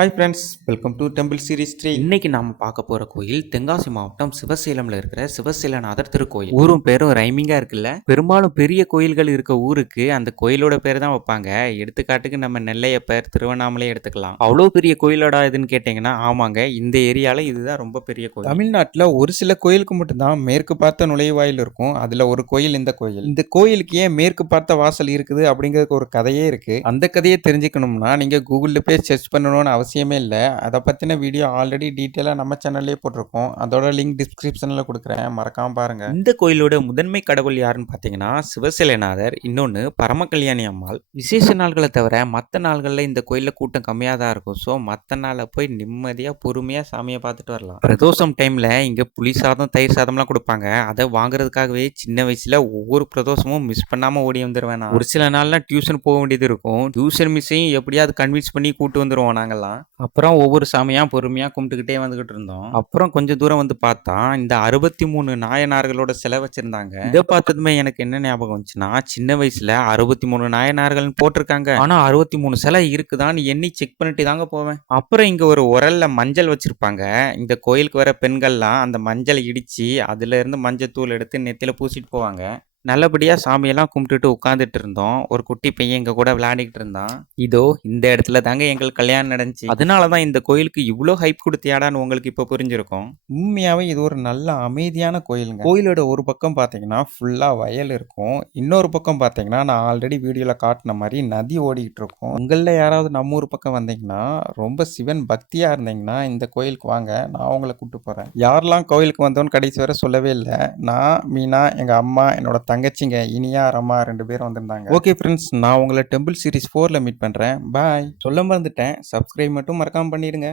Hi friends, welcome to temple series 3. இன்னைக்கு நாம பார்க்க போற கோயில் தென்காசி மாவட்டம் சிவசேலம்ல இருக்கிற சிவசேலநாதர் திருக்கோயில். ஊரும் பேரும் ரைமிங்கா இருக்குல்ல. பெரும்பாலும் பெரிய கோயில்கள் இருக்க ஊருக்கு அந்த கோயிலோட பேர் தான் வைப்பாங்க. எடுத்துக்காட்டுக்கு நம்ம நெல்லையப்பர், திருவண்ணாமலை எடுத்துக்கலாம். அவ்வளோ பெரிய கோயிலோட இதுன்னு கேட்டீங்கன்னா ஆமாங்க, இந்த ஏரியால இதுதான் ரொம்ப பெரிய கோயில். தமிழ்நாட்டில் ஒரு சில கோயிலுக்கு மட்டும்தான் மேற்கு பார்த்த நுழைவாயில் இருக்கும். அதில் ஒரு கோயில் இந்த கோயில். இந்த கோயிலுக்கு ஏன் மேற்கு பார்த்த வாசல் இருக்குது அப்படிங்கிறதுக்கு ஒரு கதையே இருக்கு. அந்த கதையை தெரிஞ்சுக்கணும்னா நீங்க கூகுளில் போய் சர்ச் பண்ணணும்னு அவசியமே இல்லை. அதை பற்றின வீடியோ ஆல்ரெடி டீட்டெயிலாக நம்ம சேனல்லே போட்டிருக்கோம். அதோட லிங்க் டிஸ்கிரிப்ஷனில் கொடுக்குறேன், மறக்காம பாருங்க. இந்த கோயிலோட முதன்மை கடவுள் யாருன்னு பார்த்தீங்கன்னா சிவசேலநாதர், இன்னொன்று பரமகல்யாணி அம்மாள். விசேஷ நாள்களை தவிர மற்ற நாள்களில் இந்த கோயிலில் கூட்டம் கம்மியாக தான் இருக்கும். ஸோ மற்ற நாளை போய் நிம்மதியாக பொறுமையாக சாமியை பார்த்துட்டு வரலாம். பிரதோஷம் டைமில் இங்கே புளி சாதம், தயிர் சாதம்லாம் கொடுப்பாங்க. அதை வாங்குறதுக்காகவே சின்ன வயசில் ஒவ்வொரு பிரதோஷமும் மிஸ் பண்ணாமல் ஓடி வந்துடுவேன். ஒரு சில நாள்லாம் டியூஷன் போக வேண்டியது இருக்கும். டியூஷன் மிஸ்ஸையும் எப்படியாவது கன்வின்ஸ் பண்ணி கூட்டு வந்துடுவோம் நாங்கள்லாம். அப்புறம் ஒவ்வொரு சாமியாக பொறுமையாக கும்பிட்டுக்கிட்டே வந்துகிட்டு இருந்தோம். அப்புறம் கொஞ்சம் தூரம் வந்து பார்த்தா இந்த 63 நாயனார்களோட சிலை வச்சிருந்தாங்க. இதை பார்த்ததுமே எனக்கு என்ன ஞாபகம் வந்துச்சுன்னா, சின்ன வயசுல 63 நாயனார்கள்னு போட்டிருக்காங்க, ஆனா 63 சிலை இருக்குதான்னு எண்ணி செக் பண்ணிட்டு தாங்க போவேன். அப்புறம் இங்க ஒரு உரல்ல மஞ்சள் வச்சிருப்பாங்க. இந்த கோயிலுக்கு வர பெண்கள்லாம் அந்த மஞ்சளை இடிச்சு அதுல இருந்து மஞ்சள் தூள் எடுத்து நெத்தியில பூசிட்டு போவாங்க. நல்லபடியா சாமியெல்லாம் கும்பிட்டுட்டு உட்காந்துட்டு இருந்தோம். ஒரு குட்டி பையன் எங்க கூட விளையாடிக்கிட்டு இருந்தான். இதோ இந்த இடத்துல தாங்க எங்களுக்கு கல்யாணம் நடந்துச்சு. அதனாலதான் இந்த கோயிலுக்கு இவ்வளோ ஹைப் கொடுத்தியாடான்னு உங்களுக்கு இப்போ புரிஞ்சிருக்கும். உண்மையாகவே இது ஒரு நல்ல அமைதியான கோயிலுங்க. கோயிலோட ஒரு பக்கம் பார்த்தீங்கன்னா ஃபுல்லாக வயல் இருக்கும். இன்னொரு பக்கம் பார்த்தீங்கன்னா நான் ஆல்ரெடி வீடியோவில் காட்டின மாதிரி நதி ஓடிக்கிட்டு இருக்கும். உங்களில் யாராவது நம்ம ஊர் பக்கம் வந்தீங்கன்னா, ரொம்ப சிவன் பக்தியாக இருந்தீங்கன்னா இந்த கோயிலுக்கு வாங்க, நான் உங்களை கூப்பிட்டு போகிறேன். யாரெல்லாம் கோயிலுக்கு வந்தோன்னு கடைசி வரை சொல்லவே இல்லை. நான், மீனா, எங்கள் அம்மா, என்னோட தங்கச்சிங்க இனியா, ரமா 2 பேரும் வந்திருந்தாங்க. ஓகே ஃப்ரெண்ட்ஸ், நான் உங்களை டெம்பிள் சீரிஸ் 4ல மீட் பண்ணுறேன். பாய். சொல்ல மறந்துட்டேன், சப்ஸ்கிரைப் மட்டும் மறக்காமல் பண்ணிடுங்க.